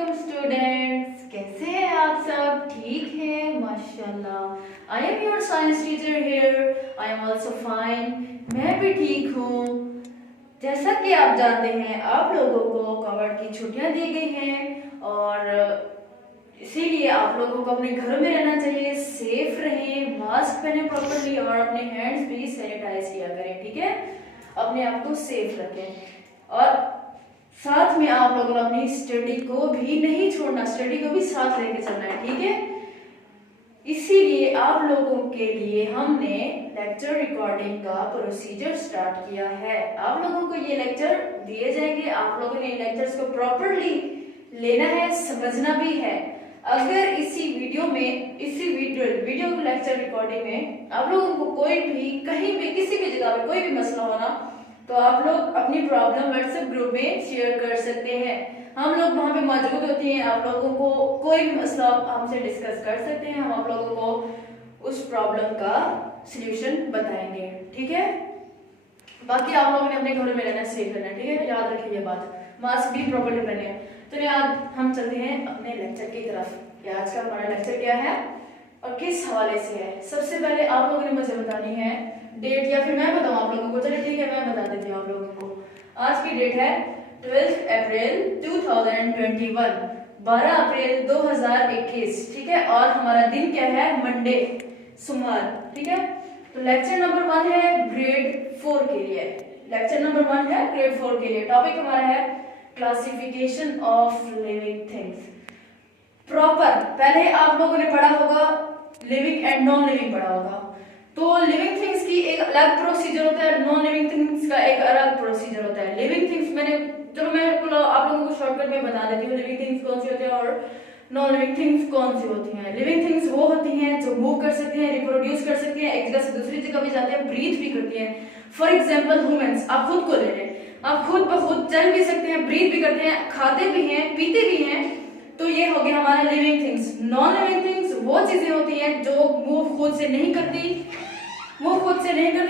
वालेकुम स्टूडेंट्स, कैसे हैं आप सब? ठीक है माशाल्लाह। I am your science teacher here. I am also fine. मैं भी ठीक हूँ। जैसा कि आप जानते हैं, आप लोगों को कोविड की छुट्टियां दी गई हैं और इसीलिए आप लोगों को अपने घरों में रहना चाहिए। सेफ रहें, मास्क पहने प्रॉपरली और अपने हैंड्स भी सैनिटाइज किया करें। ठीक है, अपने आप को सेफ रखें और साथ में आप लोगों ने अपनी स्टडी को भी नहीं छोड़ना, स्टडी को भी साथ लेके चलना है। ठीक है, इसीलिए आप लोगों के लिए हमने लेक्चर रिकॉर्डिंग का प्रोसीजर स्टार्ट किया है। आप लोगों को ये लेक्चर दिए जाएंगे, आप लोगों ने लेक्चर्स को प्रॉपरली लेना है, समझना भी है। अगर इसी वीडियो लेक्चर रिकॉर्डिंग में आप लोगों को कोई भी कहीं भी किसी भी जगह पे कोई भी मसला हो ना, तो आप लोग अपनी प्रॉब्लम व्हाट्सएप ग्रुप में शेयर कर सकते हैं। हम लोग वहां पे मौजूद होते हैं। आप लोगों को कोई भी मसला हमसे डिस्कस कर सकते हैं, हम आप लोगों को उस प्रॉब्लम का सलूशन बताएंगे। ठीक है, बाकी आप लोगों ने अपने घरों में रहना, सेफ रहना। ठीक है, याद रखिए ये बात, मास्क भी प्रॉपरली पहने। तो आज हम चलते हैं अपने लेक्चर की तरफ कि आज का हमारा लेक्चर क्या है और किस हवाले से है। सबसे पहले आप लोगों ने मुझे बतानी है डेट, या फिर मैं बताऊं आप लोगों को? चलिए ठीक है, मैं बता देती हूँ आप लोगों को। आज की डेट है 12 अप्रैल 2021, 12 अप्रैल 2021। ठीक है, और हमारा दिन क्या है? मंडे, सोमवार। ठीक है, तो लेक्चर नंबर 1 है ग्रेड 4 के लिए। लेक्चर नंबर 1 है ग्रेड 4 के लिए। टॉपिक हमारा है classification of living things. Proper पहले आप लोगों ने पढ़ा होगा लिविंग एंड नॉन लिविंग पढ़ा होगा। तो लिविंग थिंग्स की एक अलग प्रोसीजर होता है, नॉन लिविंग थिंग्स का एक अलग प्रोसीजर होता है। लिविंग थिंग्स मैं आप लोगों को शॉर्टकट में बता देती हूँ लिविंग थिंग्स कौन सी होती है और नॉन लिविंग थिंग्स कौन सी होती हैं। लिविंग थिंग्स वो होती हैं जो मूव कर सकती हैं, रिप्रोड्यूस कर सकती हैं, एक जगह से दूसरी जगह भी जाते हैं, ब्रीथ भी करती हैं। फॉर एग्जाम्पल ह्यूमंस, आप खुद को ले लें, आप खुद ब खुद चल भी सकते हैं, ब्रीथ भी करते हैं, खाते भी हैं, पीते भी हैं। तो ये हो गया हमारा living things. Non living things वो चीजें होती हैं जो मूव खुद से नहीं करती,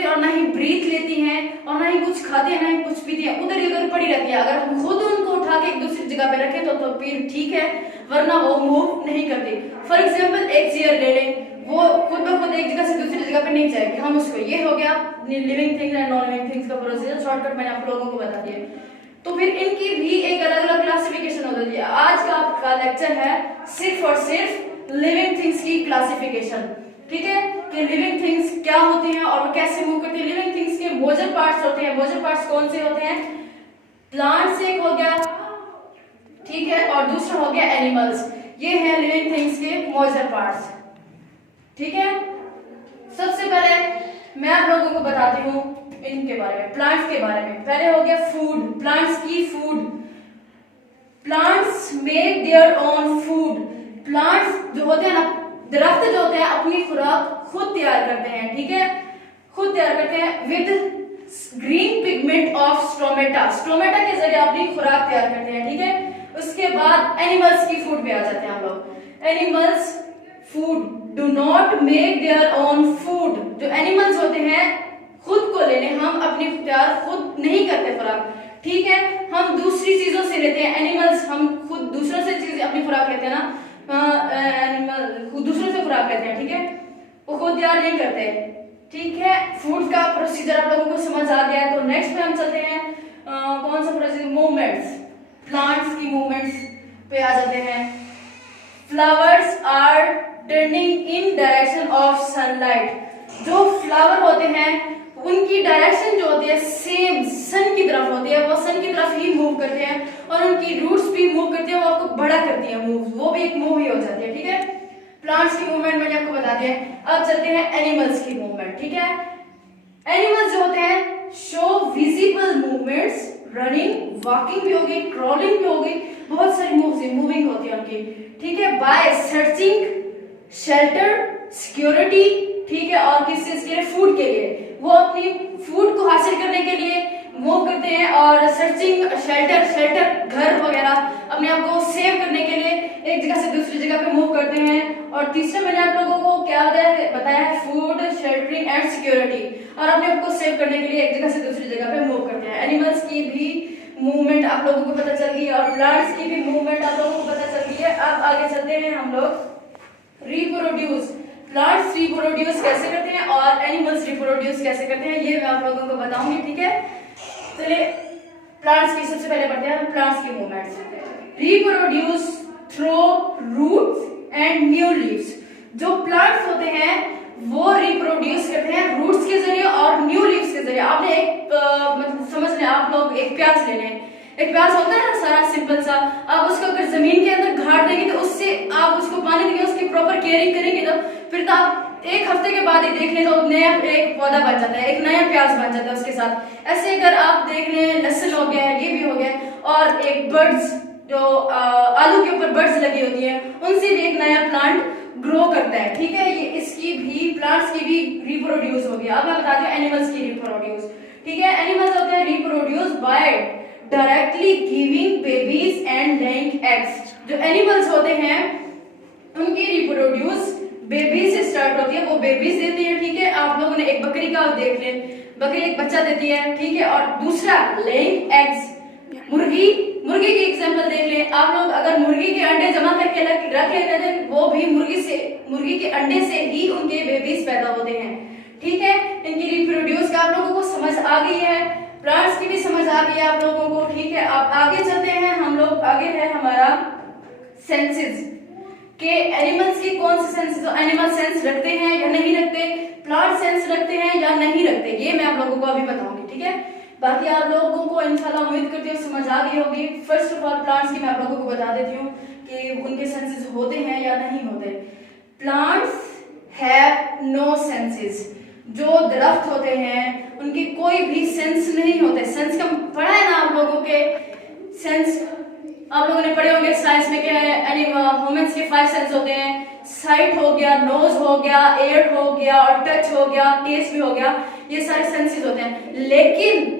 और ना ही ब्रीथ लेती हैं और ना ही कुछ खाती है, ना ही कुछ पीती है, उधर इधर पड़ी रहती है। अगर हम खुद उनको उठा के एक दूसरी जगह पे रखें तो फिर ठीक है, वरना वो मूव नहीं करती। फॉर एग्जाम्पल एक चेयर ले लें, वो खुद ब खुद एक जगह से दूसरी जगह पे नहीं जाएगी, हम उसको, ये हो गया living things and non living things का प्रोसीजर। शॉर्टकट मैंने आप लोगों को बता दिया। तो फिर इनकी भी एक अलग अलग क्लासिफिकेशन हो जाती है। आज का आपका लेक्चर है सिर्फ और सिर्फ लिविंग थिंग्स की क्लासिफिकेशन। ठीक है, कि लिविंग थिंग्स क्या होती हैं और कैसे मूव करती हैं। लिविंग थिंग्स के मोजर पार्ट्स होते हैं। मोजर पार्ट्स कौन से होते हैं? प्लांट्स एक हो गया, ठीक है, और दूसरा हो गया एनिमल्स। ये है लिविंग थिंग्स के मोजर पार्ट्स। ठीक है, सबसे पहले मैं आप लोगों को बताती हूँ इनके बारे में, प्लांट्स के बारे में। पहले हो गया फूड, प्लांट्स की food. Plants make their own food. Plants जो होते हैं ना, दरख्त जो होते हैं, अपनी खुराक खुद तैयार करते हैं। ठीक है, खुद तैयार करते हैं with green pigment of stomata. Stomata के जरिए अपनी खुराक तैयार करते हैं। ठीक है, उसके बाद एनिमल्स की फूड पे आ जाते हैं हम लोग। Animals food do not make their own food. जो एनिमल्स होते हैं खुद को लेने, हम अपनी तैयार खुद नहीं करते खुराक। ठीक है, हम दूसरी चीजों से लेते हैं। एनिमल्स हम खुद दूसरों से चीज अपनी खुराक लेते हैं ना, एनिमल दूसरों से खुराक लेते हैं। ठीक है, वो खुद तैयार नहीं करते। ठीक है, फूड का प्रोसीजर आप लोगों को समझ आ गया है। तो नेक्स्ट पे हम चलते हैं कौन सा प्रोसीजर? मूवमेंट्स। प्लांट्स की मूवमेंट्स पे आ जाते हैं। Flowers are turning in direction of sunlight. जो फ्लावर होते हैं उनकी डायरेक्शन जो होती है सेम सन की तरफ होती है, वो सन की तरफ ही मूव करते हैं और उनकी रूट्स भी मूव करती है, वो आपको बड़ा करती है मूव, वो भी एक मूव ही हो जाती है। ठीक है, प्लांट्स की मूवमेंट मैंने आपको बता दिया। अब चलते हैं एनिमल्स की मूवमेंट। ठीक है, एनिमल्स जो होते हैं show visible movements, running, walking भी होगी, क्रॉलिंग भी होगी, बहुत सारी मूविंग होती है उनकी। ठीक है, बाय सर्चिंग शेल्टर, सिक्योरिटी। ठीक है, और किस चीज के लिए? फूड के लिए। वो अपनी फूड को हासिल करने के लिए मूव करते हैं, और सर्चिंग शेल्टर घर वगैरह अपने आप को सेव करने के लिए एक जगह से दूसरी जगह पे मूव करते हैं। और तीसरा मैंने आप लोगों को क्या बताया है? फूड, शेल्टरिंग एंड सिक्योरिटी, और अपने आप को सेव करने के लिए एक जगह से दूसरी जगह पे मूव करते हैं। एनिमल्स की भी मूवमेंट आप लोगों को पता चल गई और प्लांट्स की भी मूवमेंट आप लोगों को पता अब आगे चलते हैं हम लोग रिप्रोड्यूस। प्लांट्स रिप्रोड्यूस कैसे करते हैं और एनिमल्स रिप्रोड्यूस कैसे करते हैं ये मैं आप लोगों को बताऊंगी, ठीक है। चलिए प्लांट्स की सबसे पहले पढ़ते हैं प्लांट्स के movements. Reproduce through roots and new leaves. जो प्लांट्स होते हैं वो रिप्रोड्यूस करते हैं रूट्स के जरिए और न्यू लीव्स के जरिए। आपने एक मतलब समझ लें, आप लोग एक प्याज ले लें, एक प्याज होता है ना सारा सिंपल सा, आप उसको अगर जमीन के अंदर गाड़ देंगे तो उससे आप उसको पानी देंगे, उसकी प्रॉपर केयरिंग करेंगे तो फिर तो आप एक हफ्ते के बाद ही देख लें तो नया एक पौधा बन जाता है, एक नया प्याज बन जाता है उसके साथ। ऐसे अगर आप देख लें लहसुन हो गया, ये भी हो गया, और एक बर्ड्स जो आलू के ऊपर बर्ड्स लगी होती है उनसे भी एक नया प्लांट ग्रो करता है, ठीक है। ये इसकी भी प्लांट्स की भी रिप्रोड्यूस हो गया। अब मैं बताती हूँ एनिमल्स की रिप्रोड्यूस, ठीक है। एनिमल्स होते हैं reproduce by directly giving babies and laying eggs. जो एनिमल्स होते हैं उनकी रिप्रोड्यूस बेबी से स्टार्ट होती है, वो बेबीज देती है, ठीक है। आप लोगों ने एक बकरी का देख लें, बकरी एक बच्चा देती है, ठीक है। और दूसरा लेइंग एग्स, मुर्गी की एग्जांपल देख लें आप लोग। अगर मुर्गी के अंडे जमा करके रख लेते हैं वो भी मुर्गी के अंडे से ही उनके बेबीज पैदा होते हैं, ठीक है। इनकी रिप्रोड्यूस का आप लोगों को समझ आ गई है, प्लांट्स की भी समझ आ गई है आप लोगों को, ठीक है। अब आगे चलते हैं हम लोग, आगे है हमारा सेंसेस के एनिमल्स की कौन से सेंसेस, एनिमल सेंस रखते हैं या नहीं रखते, प्लांट सेंस रखते हैं या नहीं रखते, ये मैं आप लोगों को अभी बताऊंगी, ठीक है। बाकी आप लोगों को इंशाल्लाह उम्मीद करती हूँ समझ आ गई होगी। फर्स्ट ऑफ ऑल प्लांट्स की मैं आप लोगों को बता देती हूँ कि उनके सेंसेस होते हैं या नहीं होते। Plants have no senses. जो दरख्त होते हैं उनकी कोई भी सेंस नहीं होते। सेंस का पढ़ा है ना आप लोगों के, सेंस आप लोगों ने पढ़े होंगे साइंस में, क्या है ह्यूमंस के 5 सेंस होते हैं। साइट हो गया, नोज हो गया, एयर हो गया और टच हो गया, टेस्ट भी हो गया, ये सारे सेंसेस होते हैं। लेकिन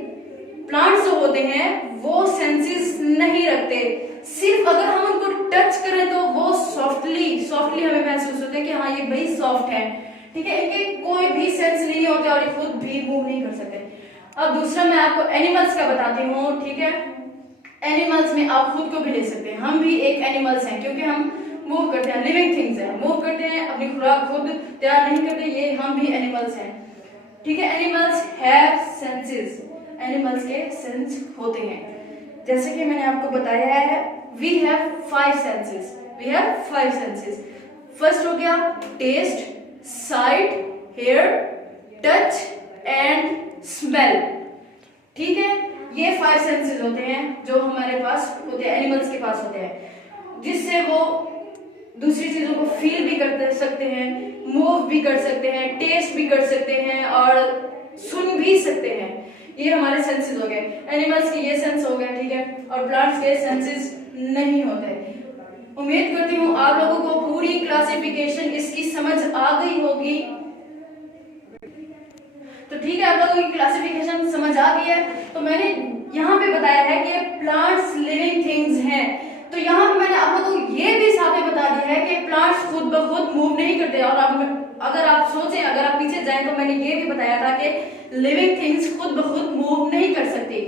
प्लांट्स जो होते हैं वो सेंसेस नहीं रखते। सिर्फ अगर हम उनको टच करें तो वो सॉफ्टली हमें महसूस होता है कि हाँ ये भाई सॉफ्ट है, ठीक है। इनके कोई भी सेंस नहीं होते और ये खुद भी मूव नहीं कर सकते। अब दूसरा मैं आपको एनिमल्स का बताती हूँ, ठीक है। एनिमल्स में आप खुद को भी ले सकते हैं, हम भी एक एनिमल्स हैं क्योंकि हम मूव करते हैं, लिविंग थिंग्स हैं, मूव करते हैं, अपनी खुराक खुद तैयार नहीं करते, ये हम भी एनिमल्स हैं, ठीक है। एनिमल्स हैव सेंसेस, एनिमल्स के सेंस होते हैं। जैसे कि मैंने आपको बताया है we have 5 senses, we have 5 senses. First हो गया taste, sight, hear, touch and smell, ठीक है। ये 5 सेंसेस होते हैं जो हमारे पास होते हैं, एनिमल्स के पास होते हैं, जिससे वो दूसरी चीजों को फील भी कर सकते हैं, मूव भी कर सकते हैं, टेस्ट भी कर सकते हैं और सुन भी सकते हैं। ये हमारे सेंसेस हो गए, एनिमल्स के ये सेंस हो गए, ठीक है। और प्लांट्स के सेंसेस नहीं होते। उम्मीद करती हूँ आप लोगों को पूरी क्लासिफिकेशन इसकी समझ आ गई होगी। तो ठीक है, आप लोगों की क्लासिफिकेशन समझ आ गई है। तो मैंने यहाँ पे बताया है कि प्लांट्स लिविंग थिंग्स हैं, तो यहाँ पे मैंने आप लोगों को ये भी साथ में बता दिया है कि प्लांट्स खुद ब खुद मूव नहीं करते। और अगर आप सोचें, अगर आप पीछे जाएं तो मैंने ये भी बताया था कि लिविंग थिंग्स खुद ब खुद मूव नहीं कर सकती।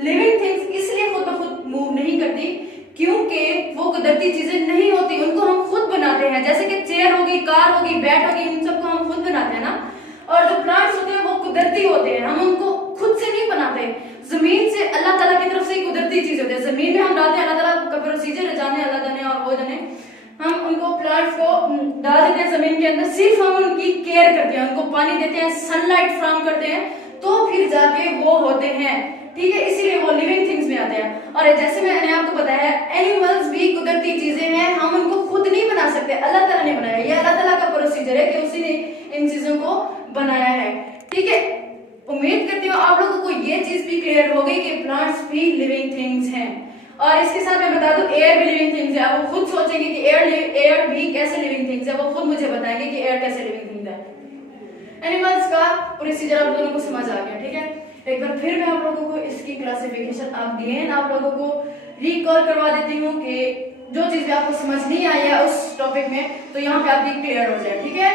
लिविंग थिंग्स इसलिए खुद ब खुद मूव नहीं करती क्योंकि वो कुदरती चीजें नहीं होती, उनको हम खुद बनाते हैं। जैसे कि चेयर हो गई, कार हो गई, बैट हो गई, इन सबको हम खुद बनाते हैं ना। और जो प्लांट्स होते हैं वो कुदरती होते हैं, हम उनको खुद से नहीं बनाते। जमीन से अल्लाह ताला की तरफ से कुदरती चीज होती है, जमीन में हम डालते हैं, अल्लाह ताला का प्रोसीजर जाने, अल्लाह जाने और वो जाने। हम उनको प्लांट्स को डाल देते हैं जमीन के अंदर, सिर्फ हम उनकी केयर करते हैं, उनको पानी देते हैं, सनलाइट फ्राहम करते हैं, तो फिर जाके वो होते हैं, ठीक है। इसीलिए वो लिविंग थिंग्स में आते हैं। और जैसे मैंने आपको बताया है एनिमल्स भी कुदरती चीजें हैं, हम उनको खुद नहीं बना सकते, अल्लाह ताला ने बनाया। ये अल्लाह ताला का प्रोसीजर है कि उसी ने इन चीजों को बनाया है, ठीक है। उम्मीद करती हूँ आप लोगों को ये चीज भी क्लियर हो गई कि प्लांट्स भी लिविंग थिंग्स हैं। और इसके साथ मैं बता दूं एयर भी लिविंग थिंग्स है। आप खुद सोचेंगे कि एयर भी कैसे लिविंग थिंग्स है, वो खुद मुझे बताएंगे कि एयर कैसे लिविंग थिंग्स है। एनिमल्स का प्रोसीजर आप लोगों को समझ आ गया, ठीक है। एक बार फिर मैं आप लोगों को इसकी क्लासिफिकेशन अगेन आप लोगों को रिकॉल करवा देती हूँ कि जो चीज आपको समझ नहीं आई है उस टॉपिक में, तो यहाँ पे आपकी क्लियर हो जाए, ठीक है।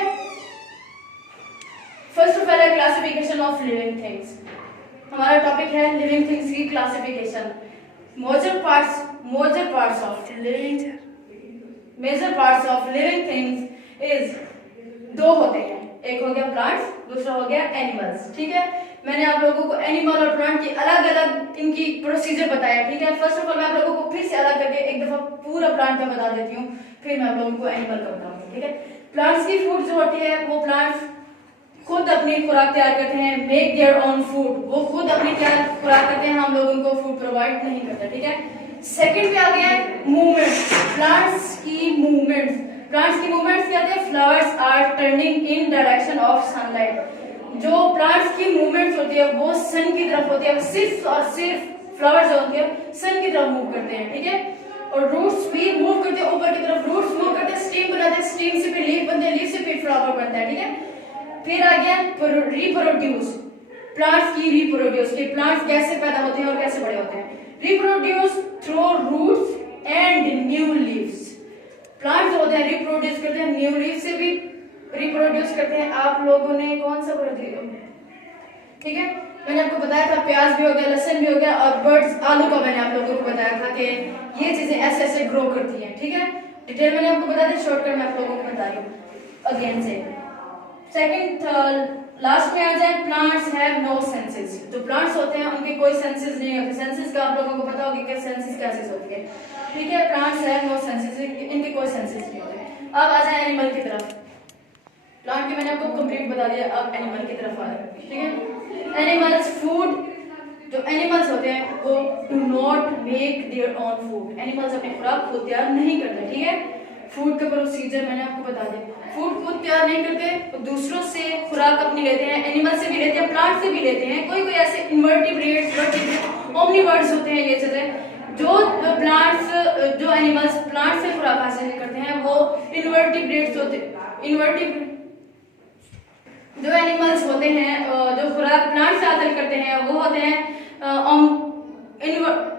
फर्स्ट ऑफ ऑल है क्लासिफिकेशन ऑफ लिविंग थिंग्स। हमारा टॉपिक है लिविंग थिंग्स की classification. Major parts of living major parts of living things is दो होते हैं, एक हो गया प्लांट्स, दूसरा हो गया एनिमल्स। ठीक है, मैंने आप लोगों को एनिमल और प्लांट की अलग अलग इनकी प्रोसीजर बताया। ठीक है, फर्स्ट ऑफ ऑल मैं आप लोगों को फिर से अलग करके एक दफा पूरा प्लांट का बता देती हूँ, फिर मैं आप लोगों को एनिमल का बताऊंगी। ठीक है, प्लांट्स की फूड जो होती है वो प्लांट्स खुद अपनी खुराक तैयार करते हैं, मेक देयर ओन फूड, वो खुद अपनी क्या खुराक करते हैं, हम लोग उनको फूड प्रोवाइड नहीं करते। ठीक है, सेकंड पे आ गया है मूवमेंट, प्लांट्स की मूवमेंट्स। प्लांट्स की मूवमेंट्स क्या होती है, flowers are turning in direction of sunlight. जो प्लांट्स की मूवमेंट्स होती है वो सन की तरफ होती है, सिर्फ और सिर्फ फ्लावर्स जो होते हैं सन की तरफ मूव करते हैं। ठीक है, और रूट्स भी मूव करते हैं ऊपर की तरफ, रूट्स मूव करते हैं, स्टेम बनाते हैं, स्टेम से फिर लीफ बनते हैं, लीफ से फिर फ्लावर बनता है। ठीक है, फिर आ गया रिप्रोड्यूस, प्लांट्स की रिप्रोड्यूस के प्लांट्स कैसे पैदा होते हैं और कैसे बड़े होते हैं। Reproduce through roots and new leaves. Plants जो होते हैं रिप्रोड्यूस करते हैं, न्यू लीफ से भी रिप्रोड्यूस करते हैं। आप लोगों ने कौन सा पढ़ा था? ठीक है, मैंने आपको बताया था प्याज भी हो गया, लहसुन भी हो गया, और बर्ड्स आलू का मैंने आप लोगों को बताया था कि ये चीजें ऐसे ऐसे ग्रो करती हैं। ठीक है, डिटेल मैंने आपको बताया था, शॉर्टकट मैं आप लोगों को बता रही हूँ अगेन से। सेकंड लास्ट में आ जाए, प्लांट्स हैव नो सेंसेस। जो प्लांट्स होते हैं उनके कोई सेंसेस नहीं होते। सेंसेस का आप लोगों को पता होगा कि सेंसेस क्या चीज होती है। ठीक है, प्लांट्स हैव नो सेंसेस, इनके कोई सेंसेस नहीं होते। अब आ जाए एनिमल की तरफ। प्लांट के मैंने आपको कंप्लीट बता दिया, अब एनिमल की तरफ आ रहे हैं। ठीक है, एनिमल्स फूड, जो एनिमल्स होते हैं वो do not make their own food. Animals अपनी खुराक खुद तैयार नहीं करते। ठीक है, फूड का प्रोसीजर मैंने आपको बता दिया, फूड खुद तैयार नहीं करते, वो दूसरों से खुराक अपनी लेते हैं, एनिमल से भी लेते हैं, प्लांट से भी लेते हैं। कोई कोई ऐसे इनवर्टिब्रेट्स, वर्टिब्रेट्स, ओमनिवर्ड्स होते हैं ये चीजें। जो प्लांट्स, जो एनिमल्स प्लांट से खुराक हासिल करते हैं वो इनवर्टिब्रेट्स होते हैं। जो एनिमल्स होते हैं जो खुराक प्लांट से हासिल करते हैं वो होते हैं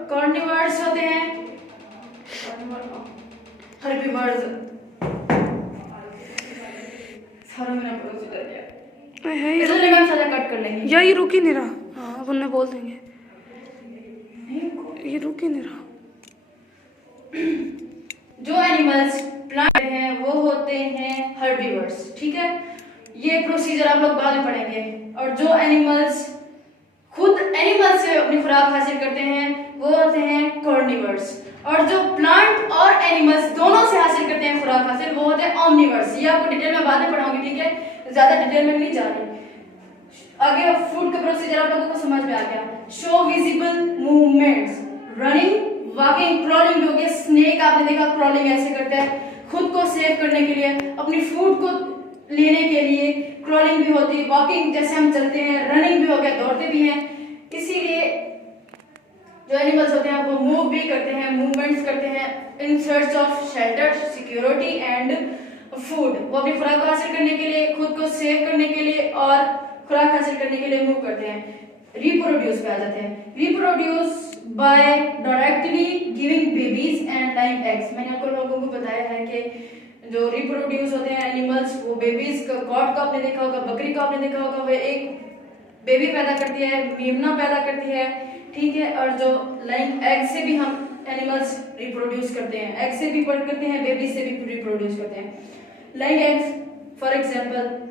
कार्निवर्स होते हैं, हर्बीवर्स। सारा मैंने प्रोसीजर दिया, इसलिए हम सारा कट कर लेंगे। या ये रुक ही नहीं रहा, हाँ अब उन्हें बोल देंगे, ये रुक ही नहीं रहा। जो एनिमल्स प्लांट हैं वो होते हैं हर्बीवर्स। ठीक है, ये प्रोसीजर आप लोग बाद में पढ़ेंगे। और जो एनिमल्स खुद एनिमल से अपनी खुराक हासिल करते हैं वो होते हैं कार्निवर्स। और जो प्लांट और एनिमल्स दोनों से हासिल करते हैं खुराक हासिल, वो होते हैं ओमनिवर्स। ये आपको डिटेल में बाद में पढ़ाऊंगी। ठीक है, ज्यादा डिटेल में नहीं जा रही। आगे फूड का प्रोसीजर आप लोगों को समझ में आ गया। Show visible movements, running, walking, crawling हो गया। स्नेक आपने देखा क्रॉलिंग ऐसे करता है, खुद को सेव करने के लिए, अपनी फूड को लेने के लिए क्रॉलिंग भी होती है, वॉकिंग जैसे हम चलते हैं, रनिंग भी हो गया, दौड़ते भी हैं। इसीलिए जो एनिमल्स होते हैं वो मूव भी करते हैं, मूवमेंट्स करते हैं in search of shelter, security and food. वो अपनी खुराक को हासिल करने के लिए, खुद को सेव करने के लिए और खुराक हासिल करने के लिए मूव करते हैं। रिप्रोड्यूस पे आ जाते हैं। Reproduce by directly giving babies and lying eggs. मैंने आपको लोगों को बताया है कि जो रिप्रोड्यूस होते हैं एनिमल्स, वो बेबीज का, गॉड का आपने देखा होगा, बकरी का आपने देखा होगा, वो एक बेबी पैदा करती है, मेमना पैदा करती है। ठीक है, और जो लाइंग एग से भी हम एनिमल्स रिप्रोड्यूस करते हैं, एग से भी बर्थ करते हैं, बेबी से भी रिप्रोड्यूस करते हैं। लाइंग एग्स फॉर एग्जांपल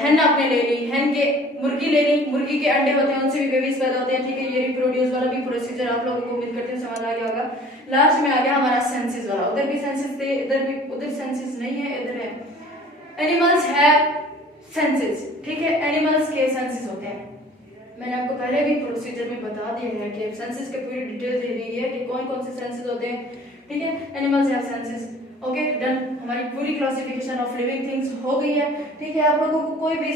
हेन आपने ले ली, हेन के मुर्गी ले ली, मुर्गी के अंडे होते हैं, उनसे भी बेबीज पैदा होते हैं। ठीक है, ये रिप्रोड्यूस वाला भी प्रोसीजर आप लोगों को उम्मीद करते हैं समझ आ गया होगा। लास्ट में आ गया हमारा सेंसेस वाला। उधर भी सेंसेस थे, इधर भी, उधर सेंसेस नहीं है, इधर है। Animals have senses. ठीक है, एनिमल्स के सेंसेस होते हैं। मैंने आपको पहले भी प्रोसीजर में बता दिया है कि सेंसेस के पूरी डिटेल दे दी है कि कौन कौन से सेंसेस होते हैं। ठीक है, animals have senses. Okay done, हमारी पूरी क्लासिफिकेशन ऑफ लिविंग थिंग्स हो गई है। ठीक है, आप लोगों को कोई भी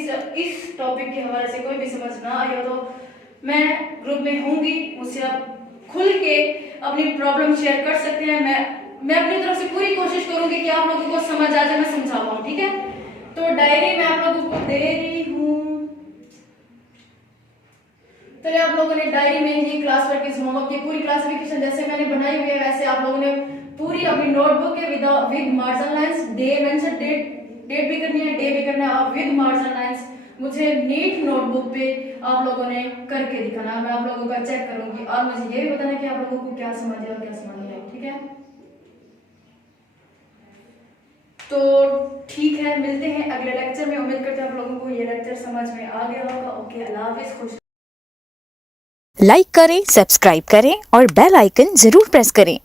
इस टॉपिक के हवाले से कोई भी समझ ना आई हो तो मैं ग्रुप में होंगी, मुझसे आप खुल के अपनी प्रॉब्लम शेयर कर सकते हैं। मैं अपनी तरफ से पूरी कोशिश करूंगी कि आप लोगों को समझ आ जाए, मैं समझा पाऊँ। ठीक है, तो डायरी मैं आप लोगों को दे रही हूँ। चलिए, आप लोगों ने डायरी में ही क्लास वर्क की होमवर्क की पूरी क्लासिफिकेशन जैसे मैंने बनाई हुई है वैसे आप लोगों ने पूरी अपनी नोटबुक के with margin lines, day mention, date भी करनी है, डे भी करना है, और विद मार्जिन लाइंस मुझे नीट नोटबुक पे आप लोगों ने करके दिखाना। मैं आप लोगों का चेक करूंगी और मुझे ये भी बताना कि आप लोगों को क्या समझ आया और क्या समझ नहीं आया। ठीक है, तो ठीक है, मिलते हैं अगले लेक्चर में। उम्मीद करते हैं आप लोगों को ये लेक्चर समझ में आ गया होगा। ओके, अल्लाह हाफिज़, खुश। लाइक करें, सब्सक्राइब करें और बेल आइकन जरूर प्रेस करें।